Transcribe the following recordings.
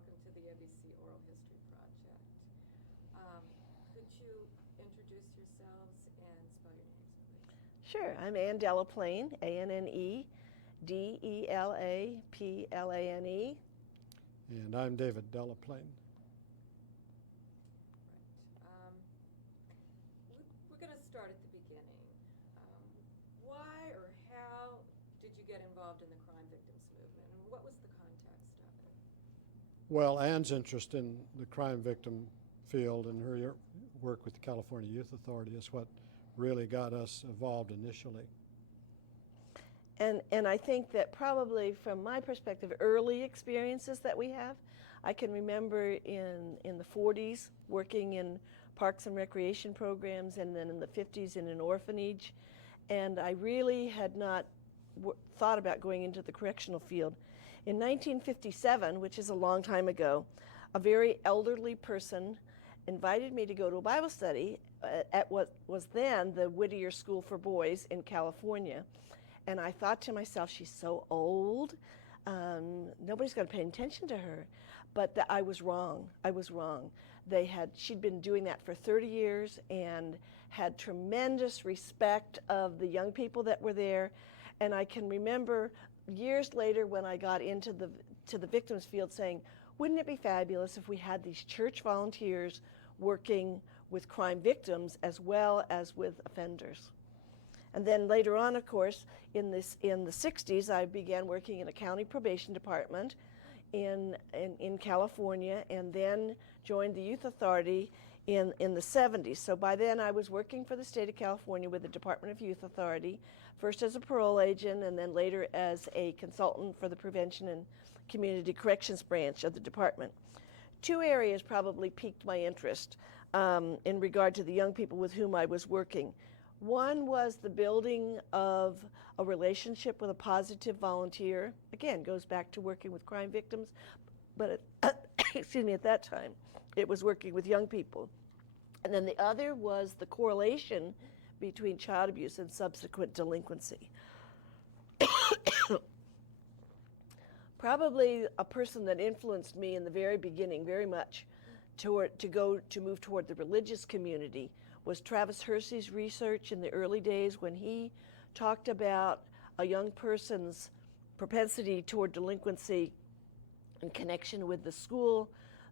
welcome to the ABC Oral History Project. Could you introduce yourselves and spell your names, please? Sure, I'm Anne Delaplane, A-N-N-E-D-E-L-A-P-L-A-N-E. And I'm David Delaplane. Right. We're going to start at the beginning. Why or how did you get involved in the crime victims movement, and what was the context of it? Well, Anne's interest in the crime victim field and her work with the California Youth Authority is what really got us involved initially. And I think that probably from my perspective, early experiences that we have, I can remember in the 40s working in parks and recreation programs, and then in the 50s in an orphanage. And I really had not thought about going into the correctional field. In 1957, which is a long time ago, a very elderly person invited me to go to a Bible study at what was then the Whittier School for Boys in California. And I thought to myself, she's so old, nobody's going to pay attention to her. But I was wrong. I was wrong. She'd been doing that for 30 years and had tremendous respect of the young people that were there. And I can remember years later when I got into the victims field saying, wouldn't it be fabulous if we had these church volunteers working with crime victims as well as with offenders? And then later on, of course, in the 60s, I began working in a county probation department in California, and then joined the Youth Authority in the 70s. So by then I was working for the state of California with the Department of Youth Authority, first as a parole agent and then later as a consultant for the Prevention and Community Corrections branch of the department. Two areas probably piqued my interest in regard to the young people with whom I was working. One was the building of a relationship with a positive volunteer. Again, goes back to working with crime victims, but excuse me, at that time, it was working with young people. And then the other was the correlation between child abuse and subsequent delinquency. Probably a person that influenced me in the very beginning very much to move toward the religious community was Travis Hersey's research in the early days when he talked about a young person's propensity toward delinquency in connection with the school,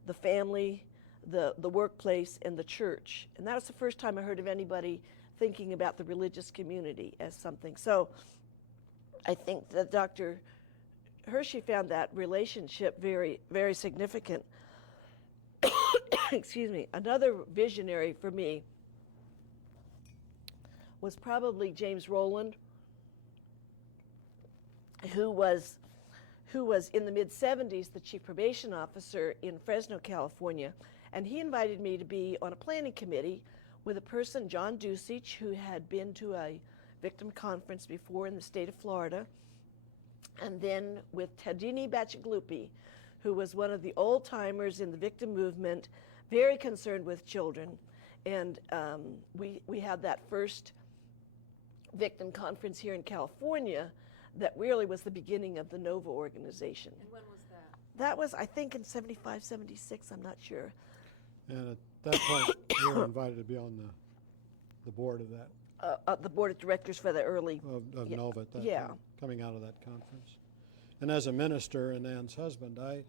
the family, the workplace, and the church. And that was the first time I heard of anybody thinking about the religious community as something. So I think that Dr. Hershey found that relationship very, very significant. Excuse me. Another visionary for me was probably James Rowland, who was in the mid-70s the chief probation officer in Fresno, California. And he invited me to be on a planning committee with a person, John Dusich, who had been to a victim conference before in the state of Florida, and then with Tadini Bacigalupi, who was one of the old-timers in the victim movement, very concerned with children. And we had that first victim conference here in California that really was the beginning of the NOVA organization. And when was that? That was, I think, in 75, 76, I'm not sure. And at that point, you were invited to be on the board of that. The board of directors for the early... Of NOVA at that yeah. time, coming out of that conference. And as a minister and Anne's husband, I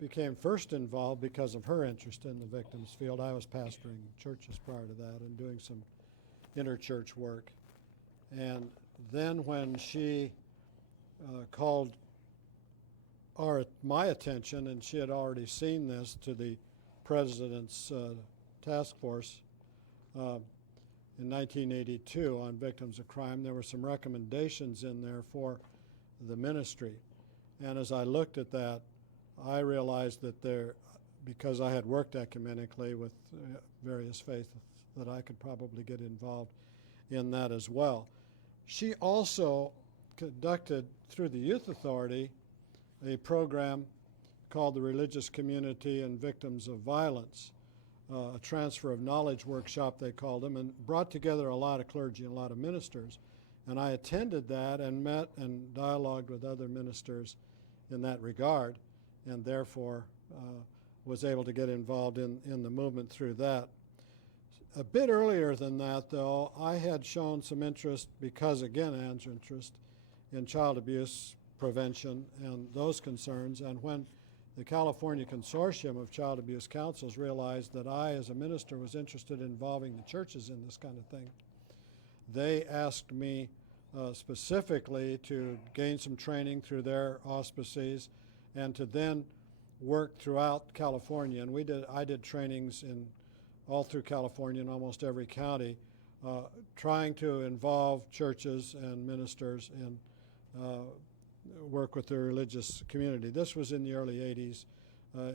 became first involved because of her interest in the victims field. I was pastoring churches prior to that and doing some interchurch work. And then when she called my attention, and she had already seen this, to the president's task force in 1982 on victims of crime, there were some recommendations in there for the ministry. And as I looked at that, I realized that because I had worked ecumenically with various faiths, that I could probably get involved in that as well. She also conducted, through the Youth Authority, a program called the Religious Community and Victims of Violence, a transfer of knowledge workshop, they called them, and brought together a lot of clergy and a lot of ministers. And I attended that and met and dialogued with other ministers in that regard. and therefore was able to get involved in the movement through that. A bit earlier than that, though, I had shown some interest, because again, Ann's interest, in child abuse prevention and those concerns. And when the California Consortium of Child Abuse Councils realized that I, as a minister, was interested in involving the churches in this kind of thing, they asked me specifically to gain some training through their auspices and to then work throughout California. And I did trainings all through California in almost every county, trying to involve churches and ministers in work with the religious community. This was in the early 80s,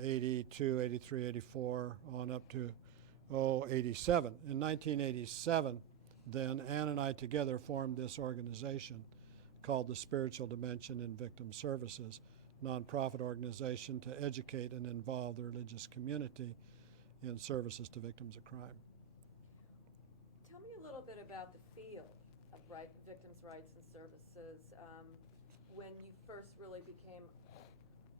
82, 83, 84, on up to 87. In 1987, then, Ann and I together formed this organization called the Spiritual Dimension in Victim Services, nonprofit organization to educate and involve the religious community in services to victims of crime. Tell me a little bit about the field of victims' rights and services when you first really became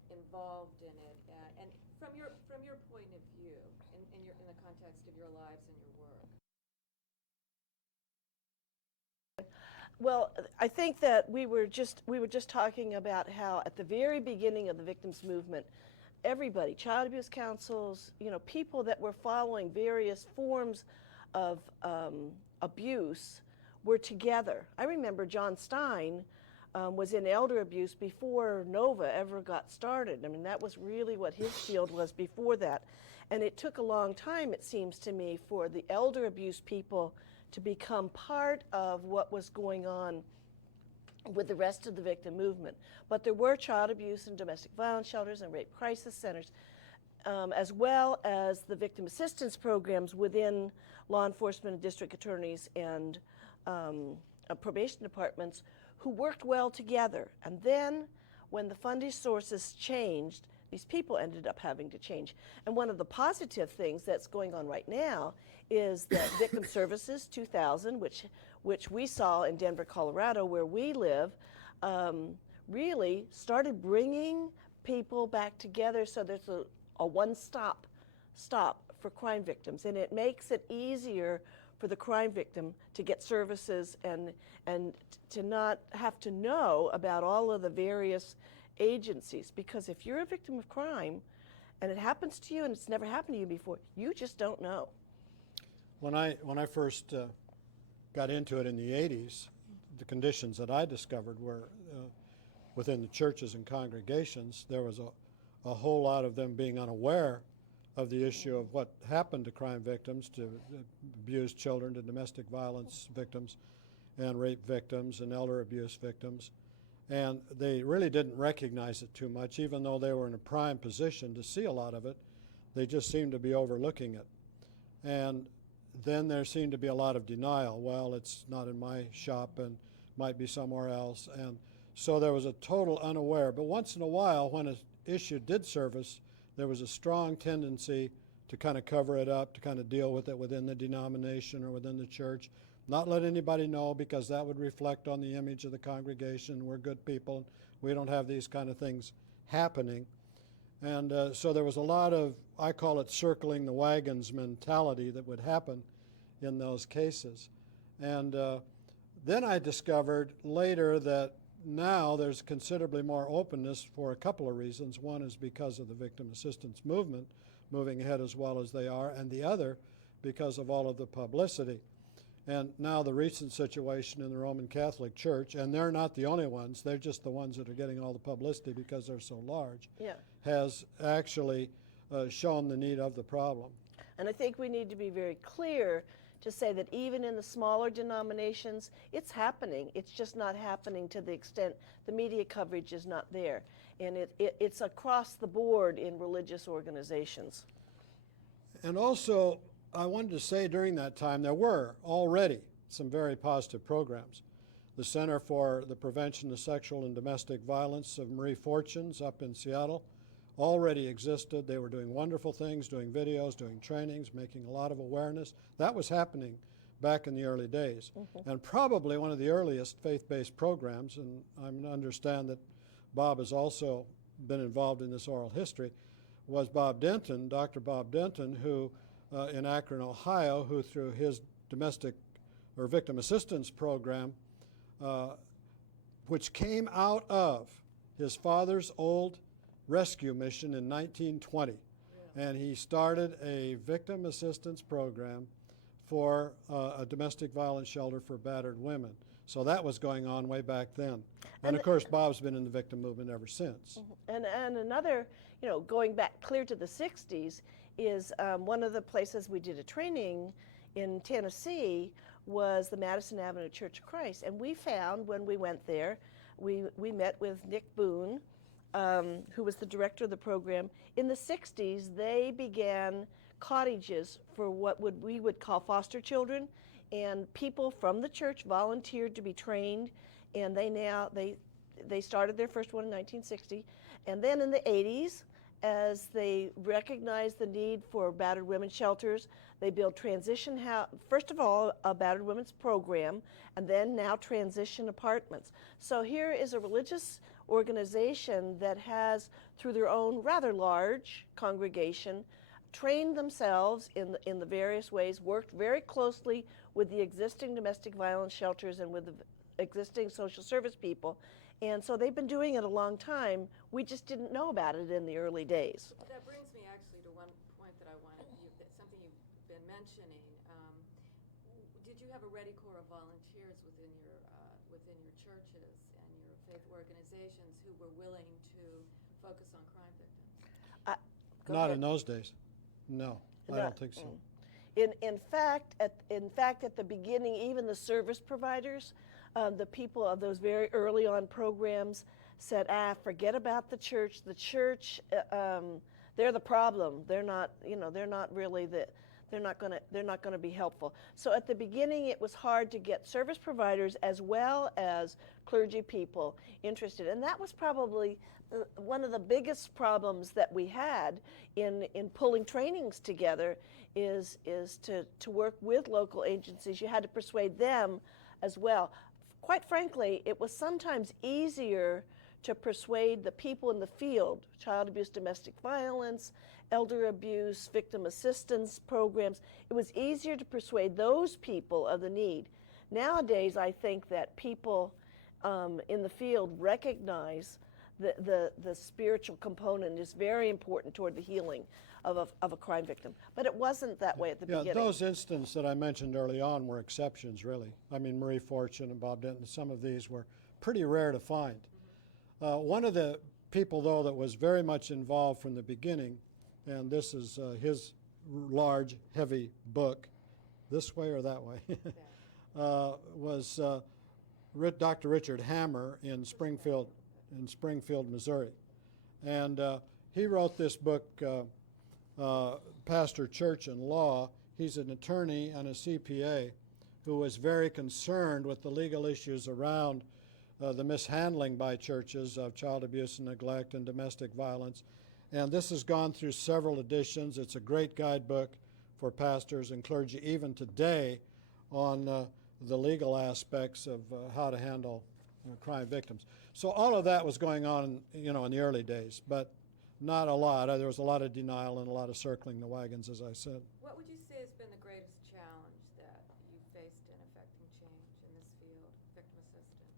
involved in it, and from your point of view, in the context of your lives and your work. Well, I think that we were just talking about how at the very beginning of the victims movement, everybody, child abuse councils, people that were following various forms of abuse were together. I remember John Stein was in elder abuse before NOVA ever got started. I mean, that was really what his field was before that. And it took a long time, it seems to me, for the elder abuse people to become part of what was going on with the rest of the victim movement. But there were child abuse and domestic violence shelters and rape crisis centers, as well as the victim assistance programs within law enforcement and district attorneys and probation departments who worked well together. And then when the funding sources changed, these people ended up having to change. And one of the positive things that's going on right now is that Victim Services 2000, which we saw in Denver, Colorado, where we live, really started bringing people back together, so there's a one-stop for crime victims. And it makes it easier for the crime victim to get services and to not have to know about all of the various agencies. Because if you're a victim of crime and it happens to you and it's never happened to you before, you just don't know. When I first got into it in the 80s, the conditions that I discovered were within the churches and congregations, there was a whole lot of them being unaware of the issue of what happened to crime victims, to abused children, to domestic violence victims, and rape victims, and elder abuse victims. And they really didn't recognize it too much, even though they were in a prime position to see a lot of it. They just seemed to be overlooking it. And then there seemed to be a lot of denial. Well, it's not in my shop and might be somewhere else. And so there was a total unaware. But once in a while, when an issue did surface, there was a strong tendency to kind of cover it up, to kind of deal with it within the denomination or within the church, not let anybody know, because that would reflect on the image of the congregation. We're good people. We don't have these kind of things happening. And so there was a lot of, I call it circling the wagons mentality that would happen in those cases. And then I discovered later that now there's considerably more openness for a couple of reasons. One is because of the victim assistance movement moving ahead as well as they are, and the other because of all of the publicity. And now the recent situation in the Roman Catholic Church, and they're not the only ones, they're just the ones that are getting all the publicity because they're so large, has actually shown the need of the problem. And I think we need to be very clear to say that even in the smaller denominations, it's happening. It's just not happening to the extent the media coverage is not there. And it's across the board in religious organizations. And also, I wanted to say during that time there were already some very positive programs. The Center for the Prevention of Sexual and Domestic Violence of Marie Fortunes up in Seattle already existed. They were doing wonderful things, doing videos, doing trainings, making a lot of awareness. That was happening back in the early days. And probably one of the earliest faith-based programs, and I understand that Bob has also been involved in this oral history, was Bob Denton, Dr. Bob Denton, who in Akron, Ohio, who through his domestic or victim assistance program, which came out of his father's old rescue mission in 1920. And he started a victim assistance program for a domestic violence shelter for battered women. So that was going on way back then. And of course, Bob's been in the victim movement ever since. And another, going back clear to the 60s, is one of the places we did a training in Tennessee was the Madison Avenue Church of Christ. And we found when we went there, we met with Nick Boone, who was the director of the program. In the 60s, they began cottages for what we would call foster children, and people from the church volunteered to be trained, and they started their first one in 1960. And then in the 80s, as they recognized the need for battered women's shelters, they built transition house, first of all, a battered women's program, and then now transition apartments. So here is a religious organization that has, through their own rather large congregation, trained themselves in the various ways, worked very closely with the existing domestic violence shelters and with the existing social service people. And so they've been doing it a long time. We just didn't know about it in the early days. That brings me actually to one point that I wanted, something you've been mentioning. Did you have a ready corps of volunteers within your churches and your faith organizations who were willing to focus on crime victims? Not in those days. No, I don't think so. In fact, at the beginning, even the service providers, the people of those very early on programs said, forget about the church. The church, they're the problem. They're not really they're not going to be helpful. So at the beginning, it was hard to get service providers as well as clergy people interested, and that was probably one of the biggest problems that we had in pulling trainings together is to work with local agencies. You had to persuade them as well. Quite frankly, it was sometimes easier to persuade the people in the field, child abuse, domestic violence, elder abuse, victim assistance programs. It was easier to persuade those people of the need. Nowadays, I think that people in the field recognize the spiritual component is very important toward the healing of a crime victim. But it wasn't that way at the beginning. Those instances that I mentioned early on were exceptions, really. I mean, Marie Fortune and Bob Denton, some of these were pretty rare to find. One of the people, though, that was very much involved from the beginning, and this is his large, heavy book, this way or that way, was Dr. Richard Hammer in Springfield, Missouri. And he wrote this book, Pastor, Church, and Law. He's an attorney and a CPA who was very concerned with the legal issues around the mishandling by churches of child abuse and neglect and domestic violence. And this has gone through several editions. It's a great guidebook for pastors and clergy, even today, on the legal aspects of how to handle crime victims. So all of that was going on, in the early days, but not a lot. There was a lot of denial and a lot of circling the wagons, as I said. What would you say has been the greatest challenge that you faced in effecting change in this field, victim assistance?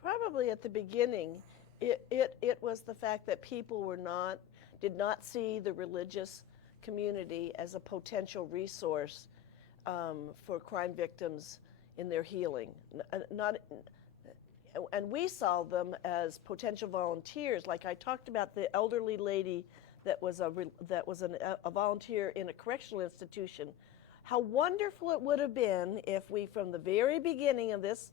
Probably at the beginning, it was the fact that people did not see the religious community as a potential resource for crime victims in their healing. And we saw them as potential volunteers. Like I talked about the elderly lady that was a volunteer in a correctional institution. How wonderful it would have been if we, from the very beginning of this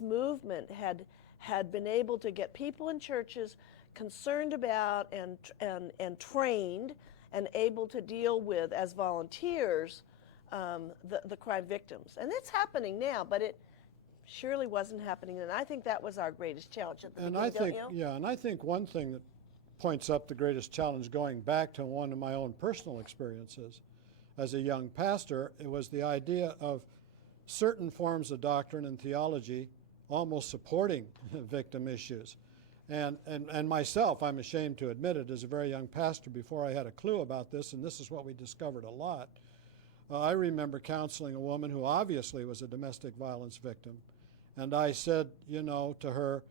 movement, had been able to get people in churches concerned about and trained and able to deal with as volunteers the crime victims. And it's happening now, but it surely wasn't happening then. I think that was our greatest challenge at the beginning, and I think one thing that points up the greatest challenge, going back to one of my own personal experiences as a young pastor, it was the idea of certain forms of doctrine and theology almost supporting victim issues. And myself, I'm ashamed to admit it, as a very young pastor, before I had a clue about this, and this is what we discovered a lot. I remember counseling a woman who obviously was a domestic violence victim. And I said, you know, to her,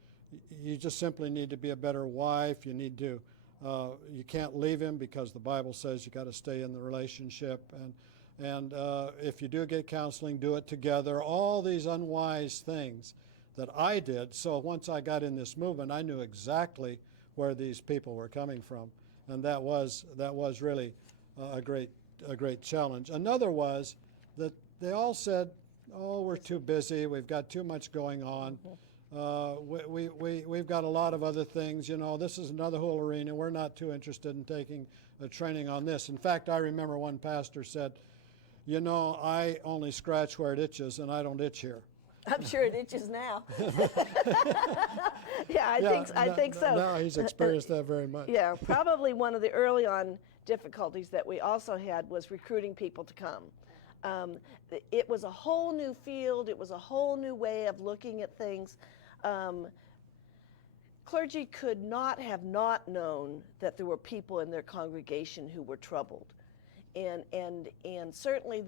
you just simply need to be a better wife. You need to, you can't leave him because the Bible says you got to stay in the relationship. And if you do get counseling, do it together. All these unwise things that I did. So once I got in this movement, I knew exactly where these people were coming from. And that was really a great challenge. Another was that they all said, oh, we're too busy, we've got too much going on, we've got a lot of other things, you know, this is another whole arena, we're not too interested in taking a training on this. In fact, I remember one pastor said, you know, I only scratch where it itches and I don't itch here. I'm sure it itches now. Yeah, I think so. Now he's experienced that very much. Yeah, probably one of the early on difficulties that we also had was recruiting people to come. It was a whole new field. It was a whole new way of looking at things. Clergy could not have not known that there were people in their congregation who were troubled. And certainly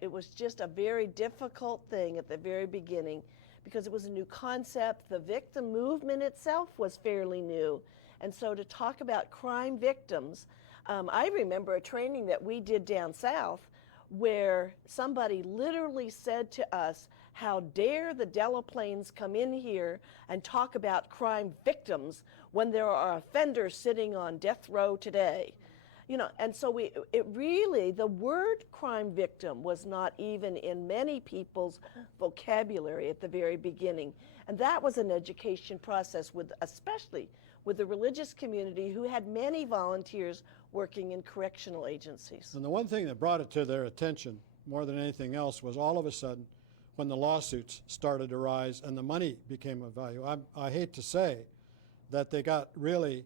it was just a very difficult thing at the very beginning because it was a new concept. The victim movement itself was fairly new. And so to talk about crime victims, I remember a training that we did down south where somebody literally said to us, how dare the Delaplanes come in here and talk about crime victims when there are offenders sitting on death row today. You know, and so the word crime victim was not even in many people's vocabulary at the very beginning. And that was an education process especially with the religious community who had many volunteers working in correctional agencies. And the one thing that brought it to their attention more than anything else was all of a sudden when the lawsuits started to rise and the money became of value. I hate to say that they got really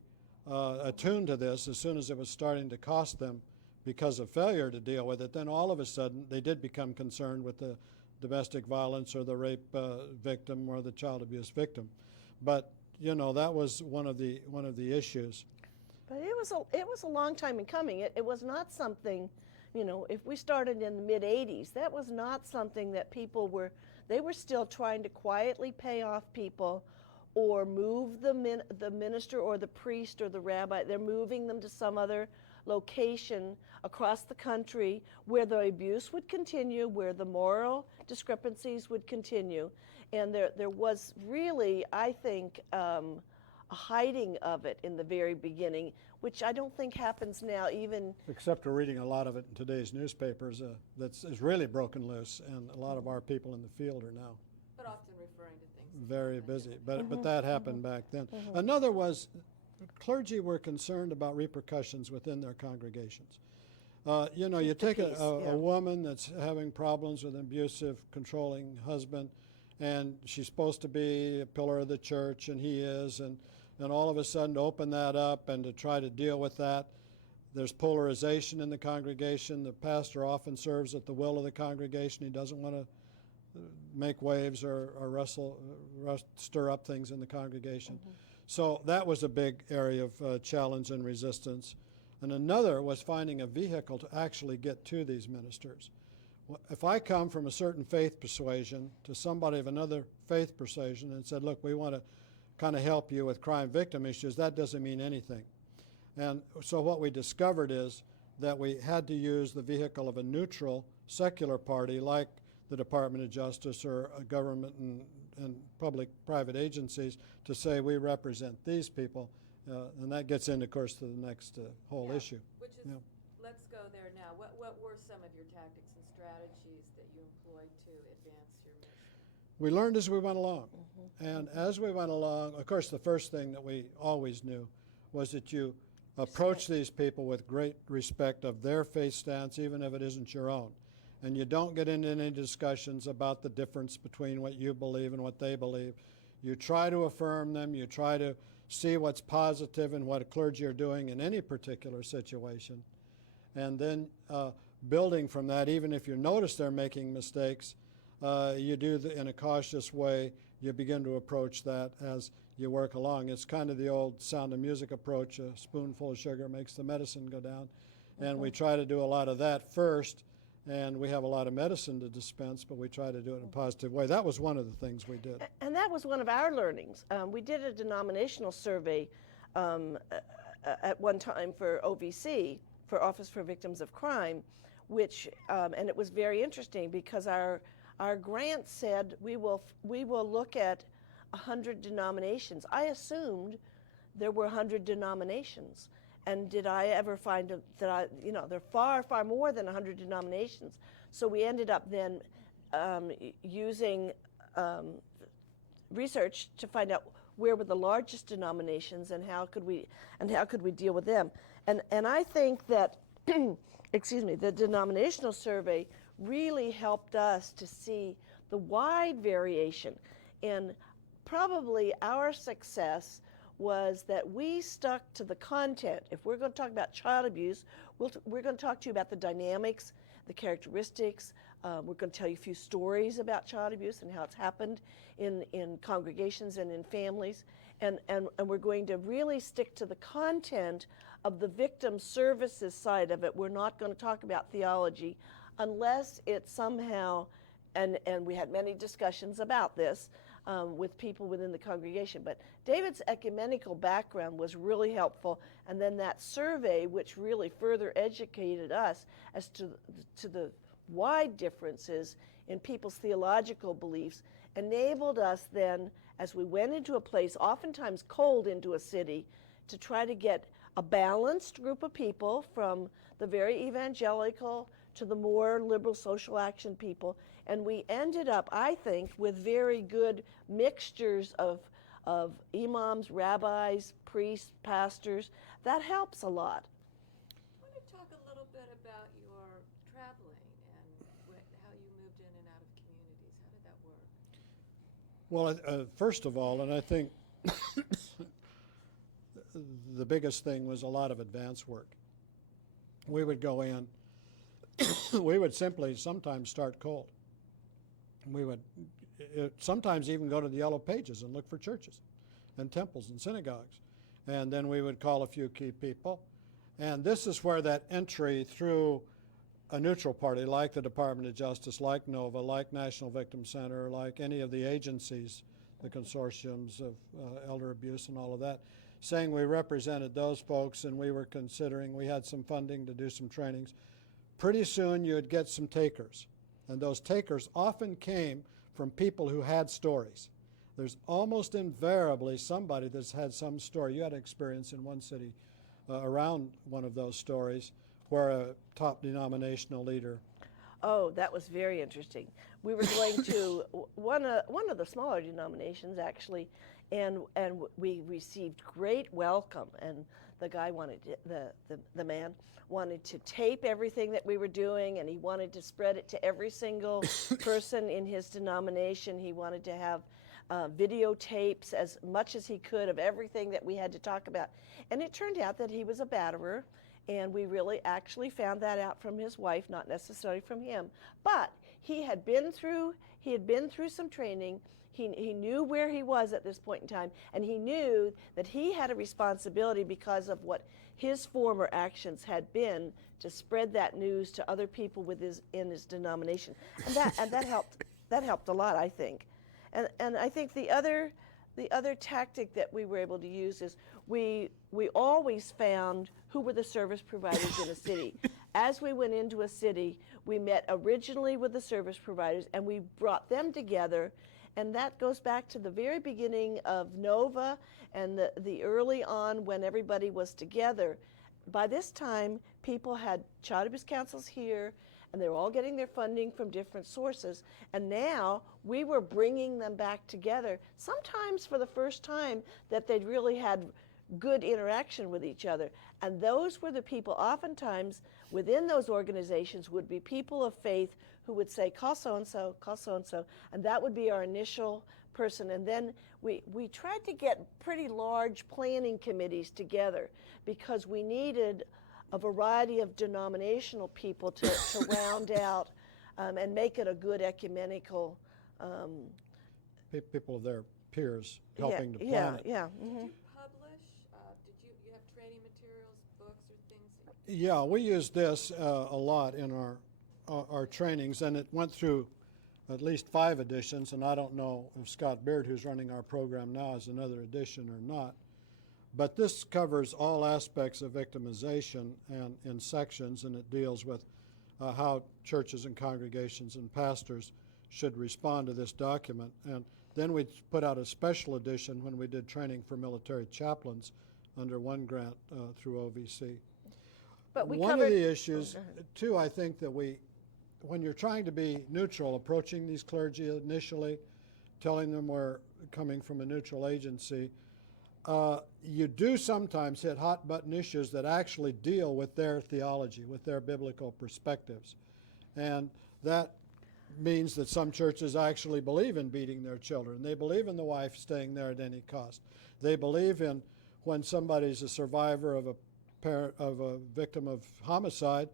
attuned to this as soon as it was starting to cost them because of failure to deal with it. Then all of a sudden they did become concerned with the domestic violence or the rape victim or the child abuse victim. But you know, that was one of the issues. But it was a long time in coming. It was not something, you know, if we started in the mid-'80s, that was not something that they were still trying to quietly pay off people or move the minister or the priest or the rabbi. They're moving them to some other location across the country where the abuse would continue, where the moral discrepancies would continue. And there was really, I think, a hiding of it in the very beginning, which I don't think happens now even. Except we're reading a lot of it in today's newspapers that's really broken loose, and a lot of our people in the field are now. But often referring to things. Very busy, but that happened back then. Another was clergy were concerned about repercussions within their congregations. You know, you take a woman that's having problems with an abusive, controlling husband, and she's supposed to be a pillar of the church, and he is, and all of a sudden to open that up and to try to deal with that, there's polarization in the congregation. The pastor often serves at the will of the congregation. He doesn't want to make waves or stir up things in the congregation. So that was a big area of challenge and resistance. And another was finding a vehicle to actually get to these ministers. If I come from a certain faith persuasion to somebody of another faith persuasion and said, look, we want to kind of help you with crime victim issues, that doesn't mean anything. And so what we discovered is that we had to use the vehicle of a neutral, secular party like the Department of Justice or a government and public-private agencies to say we represent these people. And that gets into, of course, to the next whole issue. Which is, let's go there now. What were some of your tactics and strategies that you employed to advance your mission? We learned as we went along. And as we went along, of course, the first thing that we always knew was that you approach these people with great respect of their faith stance, even if it isn't your own. And you don't get into any discussions about the difference between what you believe and what they believe. You try to affirm them. You try to see what's positive in what clergy are doing in any particular situation. And then building from that, even if you notice they're making mistakes, you do in a cautious way. You begin to approach that as, you work along. It's kind of the old Sound of Music approach. A spoonful of sugar makes the medicine go down. And we try to do a lot of that first, and we have a lot of medicine to dispense, but we try to do it in a positive way. That was one of the things we did. And that was one of our learnings. We did a denominational survey at one time for OVC, for Office for Victims of Crime, which, and it was very interesting because our grant said we will look at 100 denominations. I assumed there were 100 denominations. And did I ever find that there are far, far more than 100 denominations. So we ended up then using research to find out where were the largest denominations and how could we deal with them. And I think that, excuse me, the denominational survey really helped us to see the wide variation. And probably our success was that we stuck to the content. If we're going to talk about child abuse, we're going to talk to you about the dynamics, the characteristics. We're going to tell you a few stories about child abuse and how it's happened in congregations and in families. And we're going to really stick to the content of the victim services side of it. We're not going to talk about theology unless it somehow, and we had many discussions about this, with people within the congregation. But David's ecumenical background was really helpful, and then that survey, which really further educated us as to the wide differences in people's theological beliefs, enabled us then, as we went into a place, oftentimes cold into a city, to try to get a balanced group of people from the very evangelical to the more liberal social action people. And we ended up, I think, with very good mixtures of imams, rabbis, priests, pastors. That helps a lot. I want to talk a little bit about your traveling and how you moved in and out of communities. How did that work? Well, first of all, and I think the biggest thing was a lot of advance work. We would go in, we would simply sometimes start cold. We would sometimes even go to the Yellow Pages and look for churches and temples and synagogues. And then we would call a few key people. And this is where that entry through a neutral party like the Department of Justice, like NOVA, like National Victim Center, like any of the agencies, the consortiums of elder abuse and all of that, saying we represented those folks and we were considering, we had some funding to do some trainings. Pretty soon you'd get some takers. And those takers often came from people who had stories. There's almost invariably somebody that's had some story. You had experience in one city around one of those stories where a top denominational leader. Oh, that was very interesting. We were going to one of the smaller denominations, actually, and we received great welcome. And the guy wanted the man wanted to tape everything that we were doing, and he wanted to spread it to every single person in his denomination. He wanted to have videotapes as much as he could of everything that we had to talk about. And it turned out that he was a batterer, and we really actually found that out from his wife, not necessarily from him. But he had been through some training. He knew where he was at this point in time, and he knew that he had a responsibility because of what his former actions had been to spread that news to other people in his denomination, and that helped a lot, I think. And I think the other tactic that we were able to use is we always found who were the service providers in a city. As we went into a city, we met originally with the service providers, and we brought them together. And that goes back to the very beginning of NOVA and the early on when everybody was together. By this time, people had child abuse councils here, and they were all getting their funding from different sources. And now we were bringing them back together, sometimes for the first time that they'd really had good interaction with each other. And those were the people, oftentimes within those organizations would be people of faith who would say, call so-and-so, and that would be our initial person. And then we tried to get pretty large planning committees together because we needed a variety of denominational people to round out and make it a good ecumenical. People of their peers helping to plan it. Yeah. Did Mhm. you publish? You have training materials, books, or things? Yeah, we use this a lot in our trainings, and it went through at least 5 editions, and I don't know if Scott Beard, who's running our program now, has another edition or not. But this covers all aspects of victimization and in sections, and it deals with how churches and congregations and pastors should respond to this document. And then we put out a special edition when we did training for military chaplains under one grant through OVC. But we one covered, of the issues, too, I think that when you're trying to be neutral, approaching these clergy initially, telling them we're coming from a neutral agency, you do sometimes hit hot-button issues that actually deal with their theology, with their biblical perspectives. And that means that some churches actually believe in beating their children. They believe in the wife staying there at any cost. They believe in when somebody's a survivor of a victim of homicide,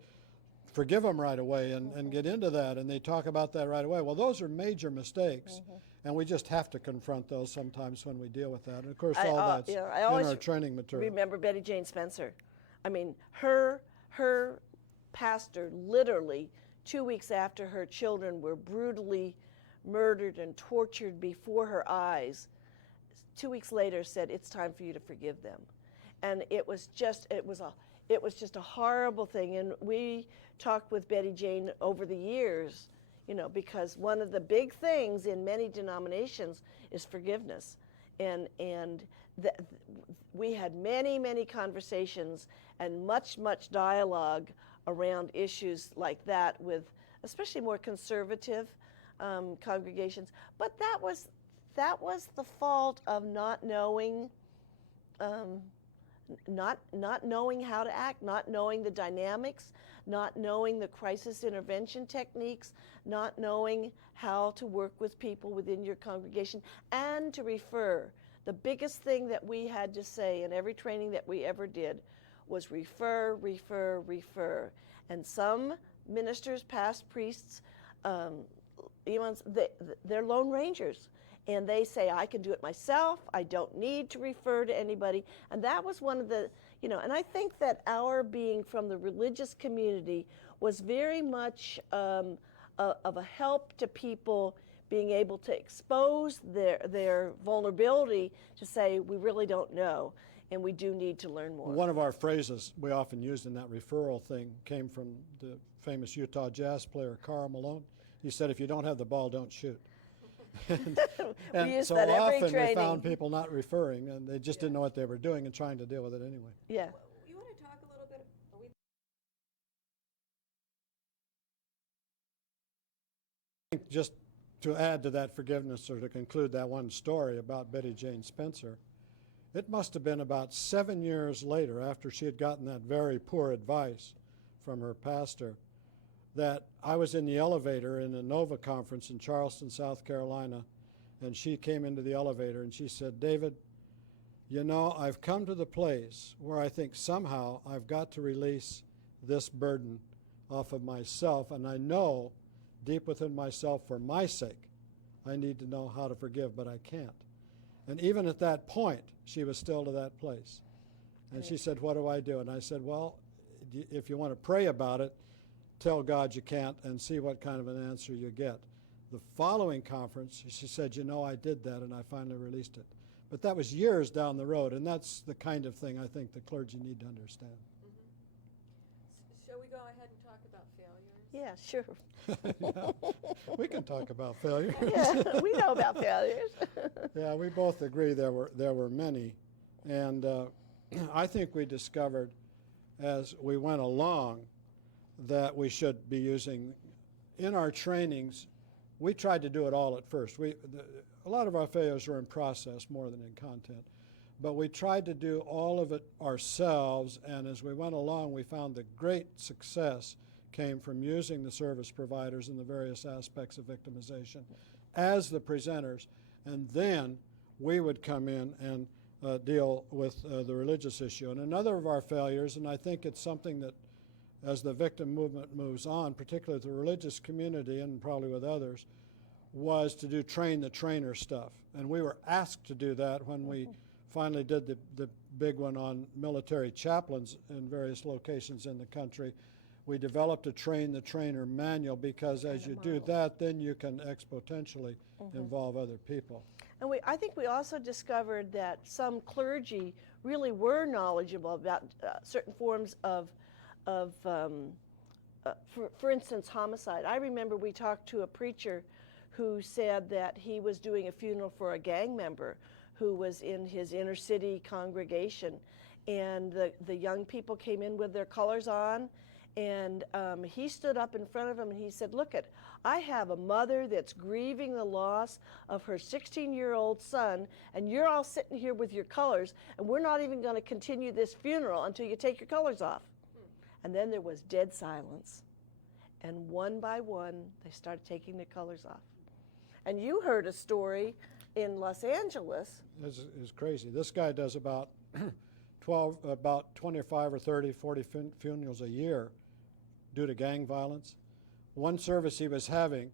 forgive them right away and get into that, and they talk about that right away. Well, those are major mistakes, and we just have to confront those sometimes when we deal with that. And of course, all that's I in always our training material. remember Betty Jane Spencer. I mean, her pastor literally 2 weeks after her children were brutally murdered and tortured before her eyes, 2 weeks later said, "It's time for you to forgive them." And it was just a horrible thing. And we talked with Betty Jane over the years, because one of the big things in many denominations is forgiveness. And we had many conversations and much dialogue around issues like that with especially more conservative congregations. But that was the fault of not knowing not knowing how to act, not knowing the dynamics, not knowing the crisis intervention techniques, not knowing how to work with people within your congregation, and to refer. The biggest thing that we had to say in every training that we ever did was refer. And some ministers, past priests, they're lone rangers. And they say, I can do it myself. I don't need to refer to anybody. And that was one of the, and I think that our being from the religious community was very much of a help to people being able to expose their vulnerability to say, we really don't know, and we do need to learn more. One of our phrases we often used in that referral thing came from the famous Utah jazz player, Karl Malone. He said, if you don't have the ball, don't shoot. and we use so that every often training. we found people not referring, and they just didn't know what they were doing and trying to deal with it anyway. Yeah. You want to talk a little bit? Just to add to that forgiveness, or to conclude that one story about Betty Jane Spencer, it must have been about 7 years later, after she had gotten that very poor advice from her pastor, that I was in the elevator in a NOVA conference in Charleston, South Carolina, and she came into the elevator and she said, David, I've come to the place where I think somehow I've got to release this burden off of myself, and I know deep within myself, for my sake, I need to know how to forgive, but I can't. And even at that point, she was still to that place. And she said, what do I do? And I said, well, if you want to pray about it, tell God you can't and see what kind of an answer you get. The following conference, she said, I did that and I finally released it. But that was years down the road, and that's the kind of thing I think the clergy need to understand. Shall we go ahead and talk about failures? Yeah, sure. Yeah, we can talk about failures. Yeah, we know about failures. Yeah, we both agree there were many. And I think we discovered as we went along that we should be using, in our trainings, we tried to do it all at first. A lot of our failures were in process more than in content. But we tried to do all of it ourselves, and as we went along, we found the great success came from using the service providers in the various aspects of victimization as the presenters, and then we would come in and deal with the religious issue. And another of our failures, and I think it's something that as the victim movement moves on, particularly with the religious community and probably with others, was to do train the trainer stuff. And we were asked to do that when we finally did the big one on military chaplains in various locations in the country. We developed a train the trainer manual because as you do that, then you can exponentially involve other people. And I think we also discovered that some clergy really were knowledgeable about certain forms of for instance, homicide. I remember we talked to a preacher who said that he was doing a funeral for a gang member who was in his inner city congregation, and the young people came in with their colors on, and he stood up in front of them and he said, "Look it, I have a mother that's grieving the loss of her 16-year-old son, and you're all sitting here with your colors, and we're not even going to continue this funeral until you take your colors off." And then there was dead silence. And one by one, they started taking their colors off. And you heard a story in Los Angeles. This is crazy. This guy does about 25 or 30, 40 funerals a year due to gang violence. One service he was having,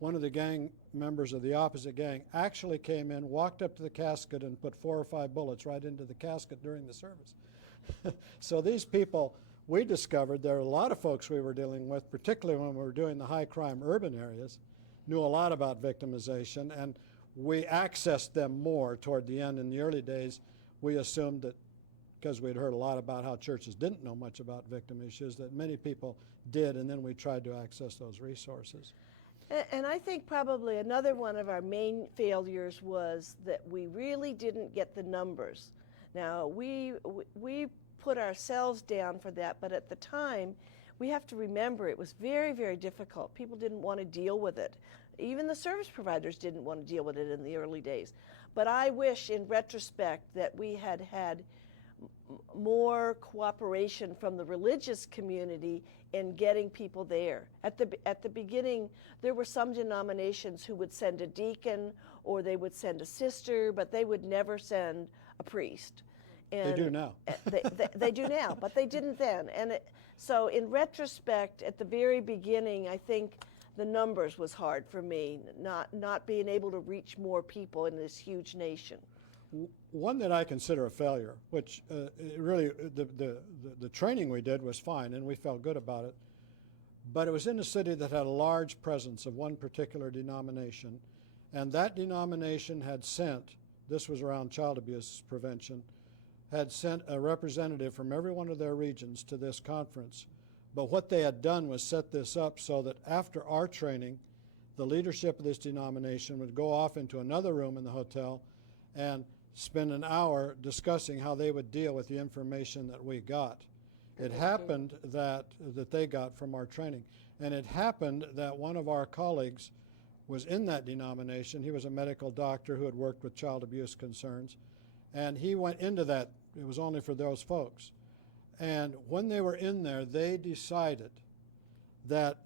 one of the gang members of the opposite gang actually came in, walked up to the casket, and put 4 or 5 bullets right into the casket during the service. So these people, we discovered there are a lot of folks we were dealing with, particularly when we were doing the high crime urban areas, knew a lot about victimization, and we accessed them more toward the end. In the early days, we assumed that because we'd heard a lot about how churches didn't know much about victim issues, that many people did, and then we tried to access those resources. And I think probably another one of our main failures was that we really didn't get the numbers. Now, we put ourselves down for that, but at the time, we have to remember it was very, very difficult. People didn't want to deal with it. Even the service providers didn't want to deal with it in the early days. But I wish, in retrospect, that we had had more cooperation from the religious community in getting people there. At the beginning, there were some denominations who would send a deacon or they would send a sister, but they would never send a priest. And they do now. they do now, but they didn't then. And so in retrospect, at the very beginning, I think the numbers was hard for me, not being able to reach more people in this huge nation. One that I consider a failure, which really the training we did was fine and we felt good about it, but it was in a city that had a large presence of one particular denomination, and that denomination had sent, this was around child abuse prevention, had sent a representative from every one of their regions to this conference. But what they had done was set this up so that after our training, the leadership of this denomination would go off into another room in the hotel and spend an hour discussing how they would deal with the information that we got. It happened that they got from our training. And it happened that one of our colleagues was in that denomination. He was a medical doctor who had worked with child abuse concerns. And he went into that. It was only for those folks. And when they were in there, they decided that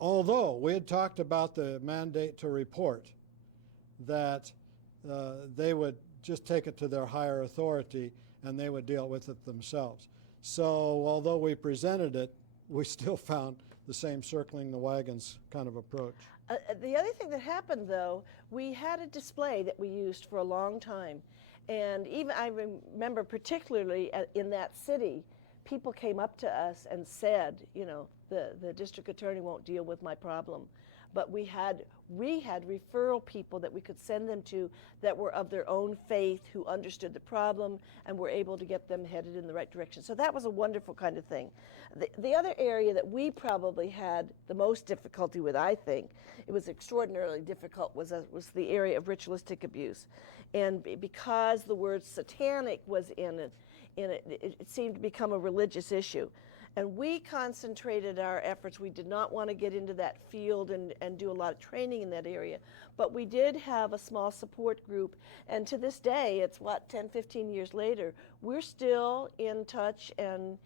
although we had talked about the mandate to report, that they would just take it to their higher authority and they would deal with it themselves. So although we presented it, we still found the same circling the wagons kind of approach. The other thing that happened, though, we had a display that we used for a long time. And even I remember particularly in that city, people came up to us and said, you know, the district attorney won't deal with my problem. But we had referral people that we could send them to that were of their own faith, who understood the problem and were able to get them headed in the right direction. So that was a wonderful kind of thing. The other area that we probably had the most difficulty with, I think, it was extraordinarily difficult, was the area of ritualistic abuse. And because the word satanic was in it, it seemed to become a religious issue. And we concentrated our efforts. We did not want to get into that field and do a lot of training in that area. But we did have a small support group. And to this day, it's 10, 15 years later, we're still in touch and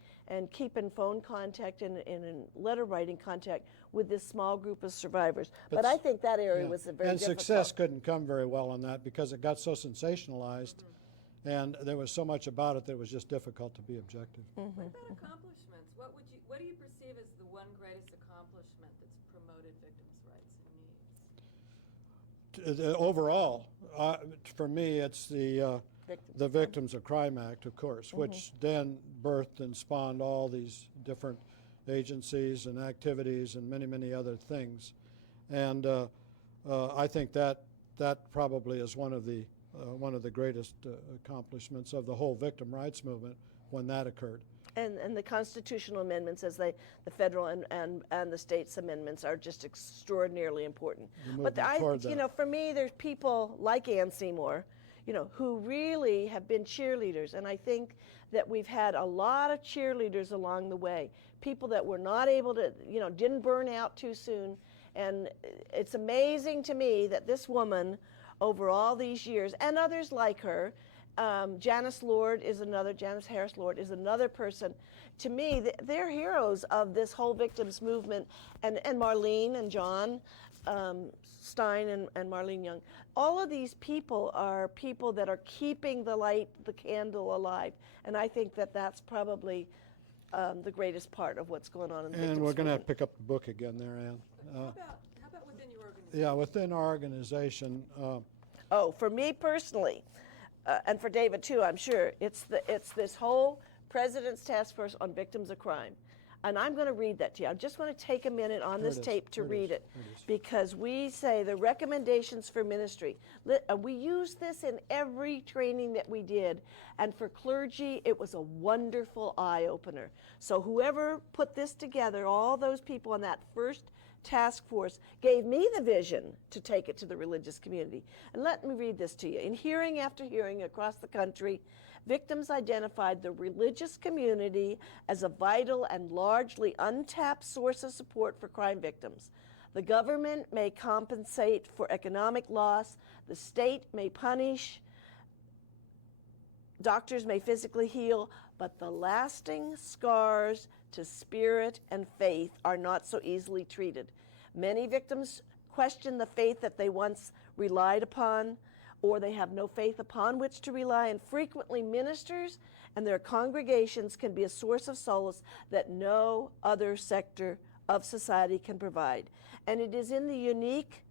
keep in phone contact and in letter writing contact with this small group of survivors. But I think that area was a very and difficult. Success couldn't come very well on that because it got so sensationalized. And there was so much about it that it was just difficult to be objective. What about accomplishments? What do you perceive as the one greatest accomplishment that's promoted victims' rights and needs? Overall, for me, it's the Victims. Victims of Crime Act, of course, which then birthed and spawned all these different agencies and activities and many, many other things. And I think that probably is one of the greatest accomplishments of the whole victim rights movement when that occurred. And the constitutional amendments, as the federal and the states amendments, are just extraordinarily important. But for me, there's people like Ann Seymour, who really have been cheerleaders, and I think that we've had a lot of cheerleaders along the way. People that were not able to, didn't burn out too soon, and it's amazing to me that this woman, over all these years, and others like her. Janice Harris Lord is another person. To me, they're heroes of this whole victims movement, and Marlene and John Stein and Marlene Young. All of these people are people that are keeping the candle alive, and I think that that's probably the greatest part of what's going on in the victims And we're going to have to movement. pick up the book again there, Ann. How about within your organization? Yeah, within our organization, For me personally, and for David too, I'm sure, it's this whole President's Task Force on Victims of Crime. And I'm going to read that to you. I just want to take a minute on this tape to read it, because we say the recommendations for ministry. We use this in every training that we did, and for clergy, it was a wonderful eye-opener. So whoever put this together, all those people on that first task force, gave me the vision to take it to the religious community. And let me read this to you. In hearing after hearing across the country, victims identified the religious community as a vital and largely untapped source of support for crime victims. The government may compensate for economic loss, the state may punish, doctors may physically heal, but the lasting scars to spirit and faith are not so easily treated. Many victims question the faith that they once relied upon, or they have no faith upon which to rely, and frequently ministers and their congregations can be a source of solace that no other sector of society can provide. And it is in the unique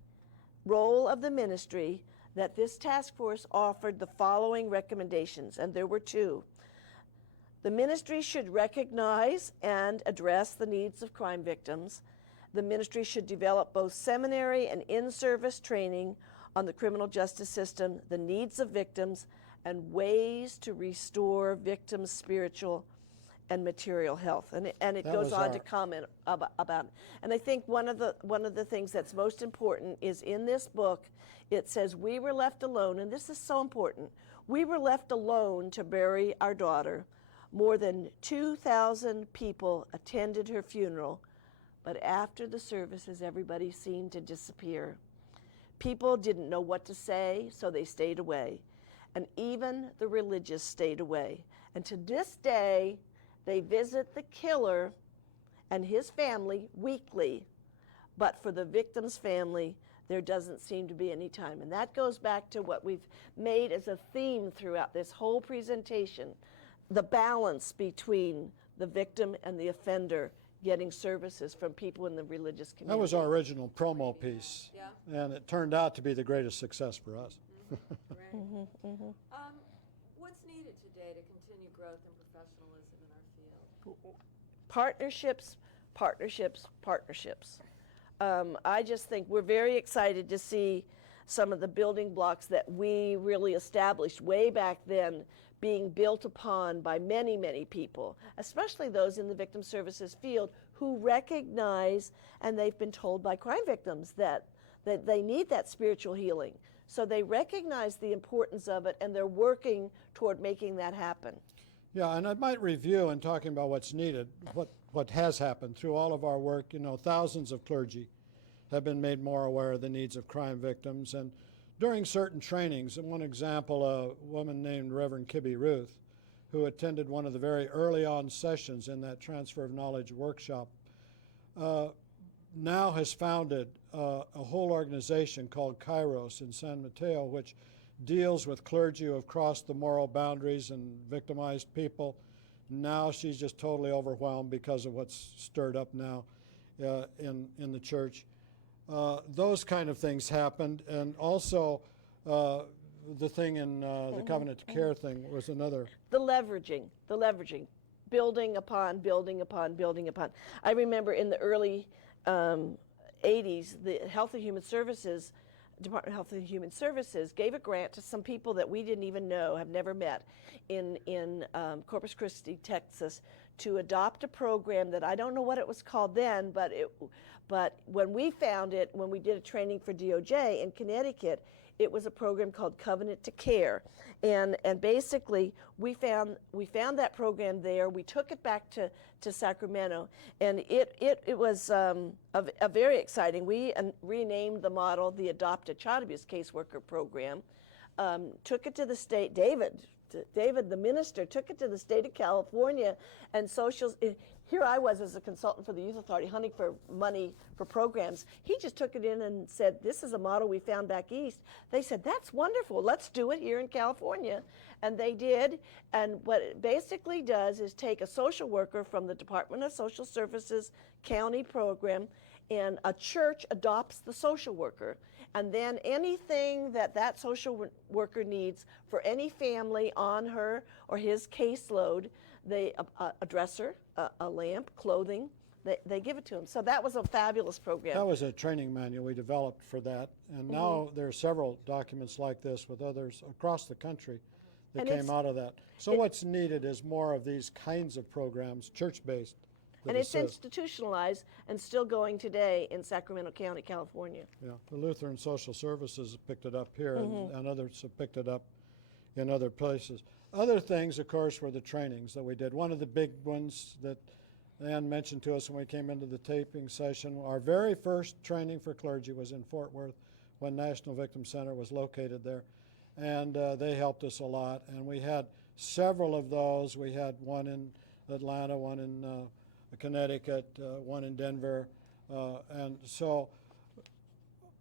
role of the ministry that this task force offered the following recommendations, and there were two. The ministry should recognize and address the needs of crime victims. The ministry should develop both seminary and in-service training on the criminal justice system, the needs of victims, and ways to restore victims' spiritual and material health. And it goes on to comment about it. And I think one of the things that's most important is in this book, it says we were left alone, and this is so important. We were left alone to bury our daughter. More than 2,000 people attended her funeral, but after the services, everybody seemed to disappear. People didn't know what to say, so they stayed away. And even the religious stayed away. And to this day, they visit the killer and his family weekly, but for the victim's family, there doesn't seem to be any time. And that goes back to what we've made as a theme throughout this whole presentation. The balance between the victim and the offender getting services from people in the religious community. that was our original promo piece, Yeah. and it turned out to be the greatest success for us. Great. What's needed today to continue growth and professionalism in our field? Partnerships, partnerships, partnerships. I just think we're very excited to see some of the building blocks that we really established way back then being built upon by many, many people, especially those in the victim services field who recognize, and they've been told by crime victims that they need that spiritual healing. So they recognize the importance of it, and they're working toward making that happen. Yeah, and I might review in talking about what's needed, what has happened through all of our work. Thousands of clergy have been made more aware of the needs of crime victims, and during certain trainings, and one example, a woman named Reverend Kibby Ruth, who attended one of the very early on sessions in that Transfer of Knowledge workshop, now has founded a whole organization called Kairos in San Mateo, which deals with clergy who have crossed the moral boundaries and victimized people. Now she's just totally overwhelmed because of what's stirred up now in the church. those kind of things happened, and also the thing in the Covenant to Care thing was another. The leveraging, building upon, building upon, building upon. I remember in the early 80s, the Health and Human Services, Department of Health and Human Services gave a grant to some people that we didn't even know, have never met, in Corpus Christi, Texas, to adopt a program that I don't know what it was called then, but when we found it, when we did a training for DOJ in Connecticut, it was a program called Covenant to Care, and basically we found that program there. We took it back to Sacramento, and it was a very exciting. We renamed the model the Adopted Child Abuse Caseworker Program. Took it to the state. David, the minister, took it to the state of California, and socials. Here I was as a consultant for the Youth Authority hunting for money for programs. He just took it in and said, this is a model we found back east. They said, that's wonderful, let's do it here in California. And they did, and what it basically does is take a social worker from the Department of Social Services county program, and a church adopts the social worker. And then anything that social worker needs for any family on her or his caseload, a dresser, a lamp, clothing, they give it to him. So that was a fabulous program. That was a training manual we developed for that, and now there are several documents like this with others across the country that came out of that. So what's needed is more of these kinds of programs, church-based. And it's institutionalized and still going today in Sacramento County, California. Yeah, the Lutheran Social Services have picked it up here, and others have picked it up in other places. Other things, of course, were the trainings that we did. One of the big ones that Ann mentioned to us when we came into the taping session, our very first training for clergy was in Fort Worth when National Victim Center was located there. And they helped us a lot. And we had several of those. We had one in Atlanta, one in Connecticut, one in Denver. And so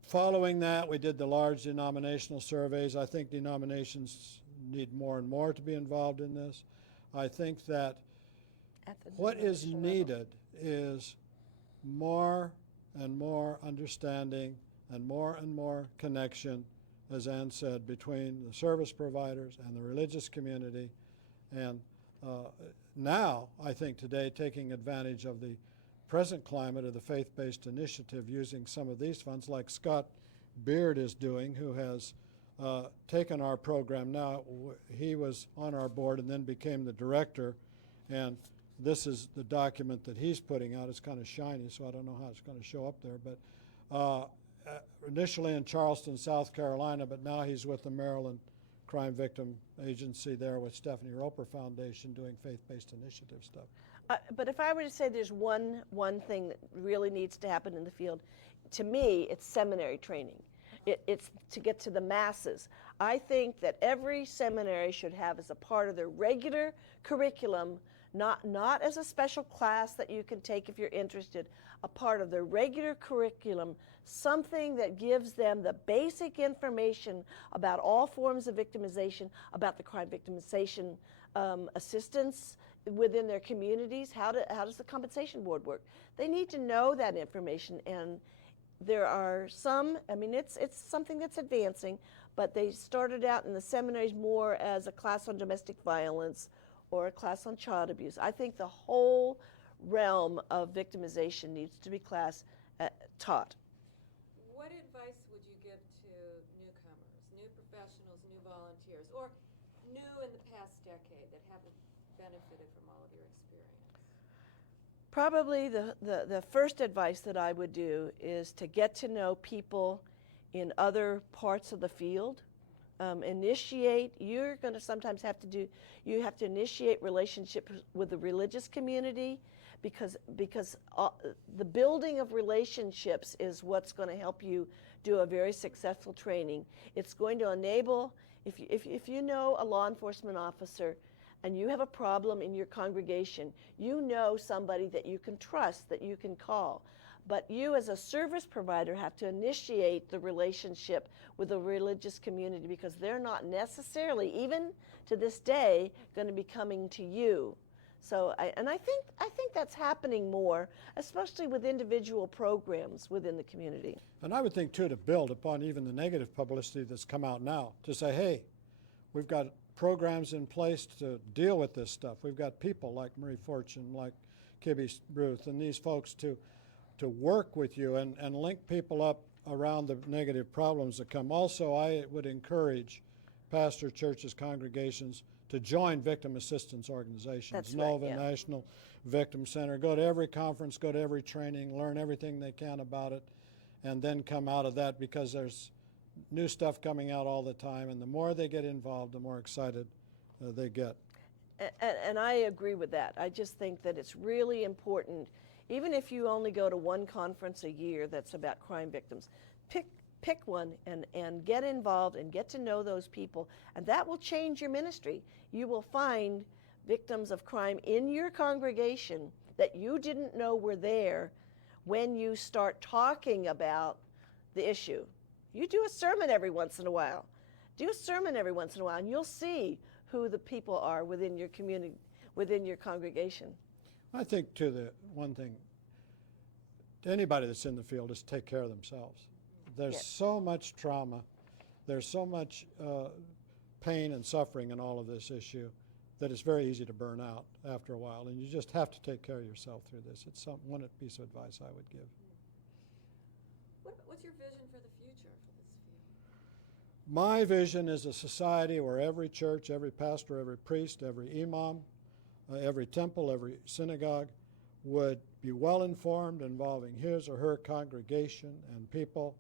following that, we did the large denominational surveys. I think denominations need more and more to be involved in this. I think that what is needed is more and more understanding and more connection, as Ann said, between the service providers and the religious community. And now, I think today, taking advantage of the present climate of the faith-based initiative, using some of these funds like Scott Beard is doing, who has taken our program. Now, he was on our board and then became the director, and this is the document that he's putting out. It's kind of shiny, so I don't know how it's going to show up there, but initially in Charleston, South Carolina, but now he's with the Maryland Crime Victim Agency there with Stephanie Roper Foundation doing faith-based initiative stuff. But if I were to say there's one thing that really needs to happen in the field, to me, it's seminary training. It's to get to the masses. I think that every seminary should have as a part of their regular curriculum, not as a special class that you can take if you're interested, a part of their regular curriculum, something that gives them the basic information about all forms of victimization, about the crime victimization assistance within their communities. How does the compensation board work? They need to know that information, and there are some, I mean, it's something that's advancing, but they started out in the seminaries more as a class on domestic violence or a class on child abuse. I think the whole realm of victimization needs to be taught. What advice would you give to newcomers, new professionals, new volunteers, or new in the past decade that haven't benefited from all of your experience? Probably the first advice that I would do is to get to know people in other parts of the field. You're going to sometimes have to initiate relationships with the religious community, because the building of relationships is what's going to help you do a very successful training. It's going to enable, if you know a law enforcement officer and you have a problem in your congregation, you know somebody that you can trust, that you can call. But you as a service provider have to initiate the relationship with the religious community, because they're not necessarily, even to this day, going to be coming to you. So I think that's happening more, especially with individual programs within the community. And I would think, too, to build upon even the negative publicity that's come out now, to say, hey, we've got programs in place to deal with this stuff. We've got people like Marie Fortune, like Kibby Ruth, and these folks to work with you and link people up around the negative problems that come. Also, I would encourage pastor churches, congregations to join victim assistance organizations. That's Nova, right, yeah. National Victim Center. Go to every conference, go to every training, learn everything they can about it, and then come out of that, because there's new stuff coming out all the time, and the more they get involved, the more excited they get. And I agree with that. I just think that it's really important, even if you only go to one conference a year that's about crime victims, pick one and get involved and get to know those people, and that will change your ministry. You will find victims of crime in your congregation that you didn't know were there when you start talking about the issue. You do a sermon every once in a while. And you'll see who the people are within your community, within your congregation. I think, too, the one thing, to anybody that's in the field, is take care of themselves. There's so much trauma, there's so much pain and suffering in all of this issue that it's very easy to burn out after a while, and you just have to take care of yourself through this. It's one piece of advice I would give. What's your vision for the future for this field? My vision is a society where every church, every pastor, every priest, every imam, every temple, every synagogue would be well informed, involving his or her congregation and people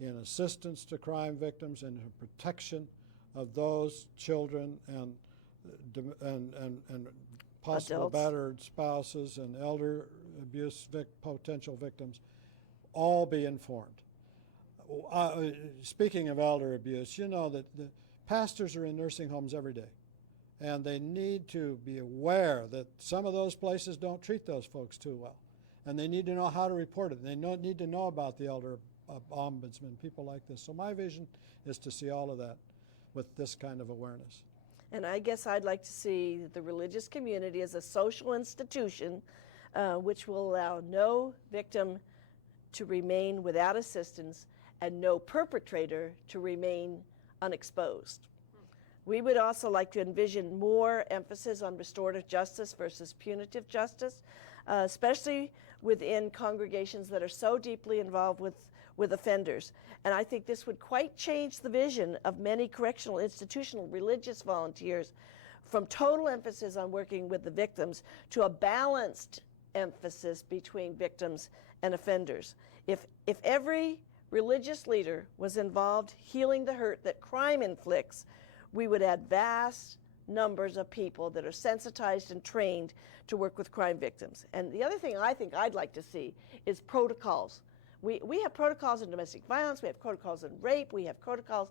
in assistance to crime victims and in protection of those children and possible Adults. battered spouses and elder abuse potential victims, all be informed. Speaking of elder abuse, you know that the pastors are in nursing homes every day, and they need to be aware that some of those places don't treat those folks too well, and they need to know how to report it. They need to know about the elder ombudsman, people like this. So my vision is to see all of that with this kind of awareness. And I guess I'd like to see the religious community as a social institution which will allow no victim to remain without assistance and no perpetrator to remain unexposed. We would also like to envision more emphasis on restorative justice versus punitive justice, especially within congregations that are so deeply involved with offenders. And I think this would quite change the vision of many correctional institutional religious volunteers from total emphasis on working with the victims to a balanced emphasis between victims and offenders. If every religious leader was involved healing the hurt that crime inflicts, we would add vast numbers of people that are sensitized and trained to work with crime victims. And the other thing I think I'd like to see is protocols. We have protocols in domestic violence, we have protocols in rape, we have protocols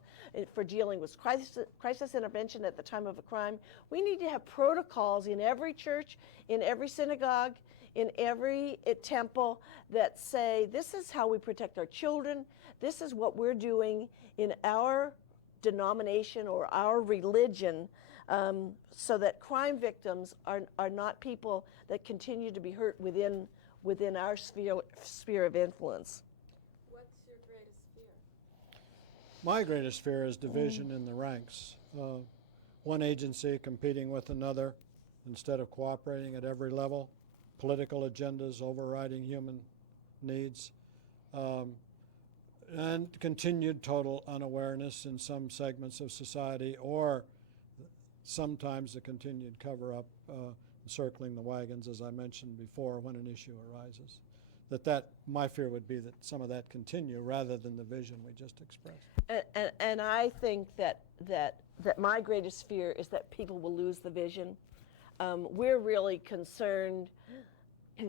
for dealing with crisis intervention at the time of a crime. We need to have protocols in every church, in every synagogue, in every temple that say, this is how we protect our children, this is what we're doing in our denomination or our religion, so that crime victims are not people that continue to be hurt within our sphere of influence. What's your greatest fear? My greatest fear is division in the ranks. One agency competing with another instead of cooperating at every level, political agendas overriding human needs, and continued total unawareness in some segments of society, or sometimes the continued cover-up, circling the wagons, as I mentioned before, when an issue arises. My fear would be that some of that continue rather than the vision we just expressed. And I think that my greatest fear is that people will lose the vision. We're really concerned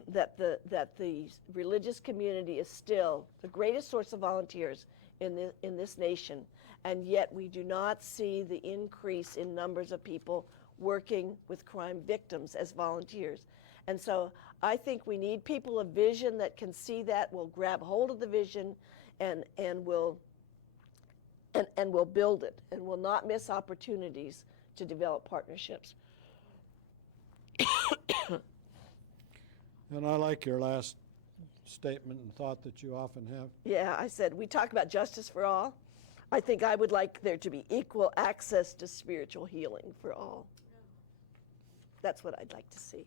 that the religious community is still the greatest source of volunteers in this nation, and yet we do not see the increase in numbers of people working with crime victims as volunteers. And so I think we need people of vision that can see that, will grab hold of the vision, and will build it, and will not miss opportunities to develop partnerships. And I like your last statement and thought that you often have. Yeah, I said, we talk about justice for all. I think I would like there to be equal access to spiritual healing for all. That's what I'd like to see.